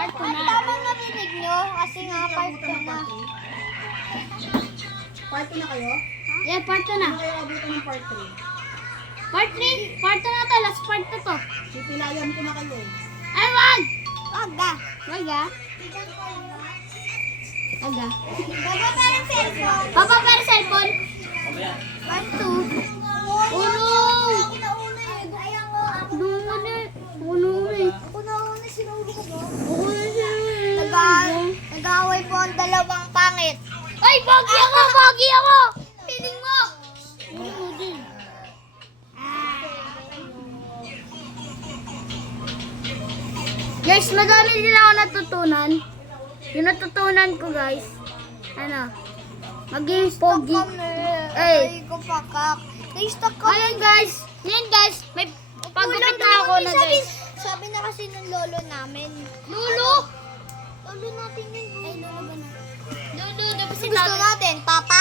Part 2 na. Tamang narinig nyo, kasi nga part 2 na. Part 2 na kayo? Yeah, part 2 na. Ano kayo abutan ng part 3? Part 3? Part 2 na to. Last part na to. Pipilayan ko na kayo. Ay, wag! Wag ah. Wag ah. Wag ah. Baba pa rin cellphone. Papa, pero cellphone. Part 2. Uno! Ako na una eh. Ayan ko, ako na Uno na. Uno eh. Ako na una, sinulo ko ba? Uno na. Nag-aaway po ang dalawang pangit. Ay, bagi ako! Bagi ako! Piling mo! Piling mo din. Guys, madami din ako natutunan. Yung natutunan ko, guys, ano, maging pogi. Ay, ko pakak. Nai-stuck kami. Ayun, guys. Yan, guys. May pagupit na ako na, guys. Sabi na kasi ng lolo namin. Lolo! Lolo natin yun. Ay, lolo ba na? Lolo, dapat si Gusto natin, papa.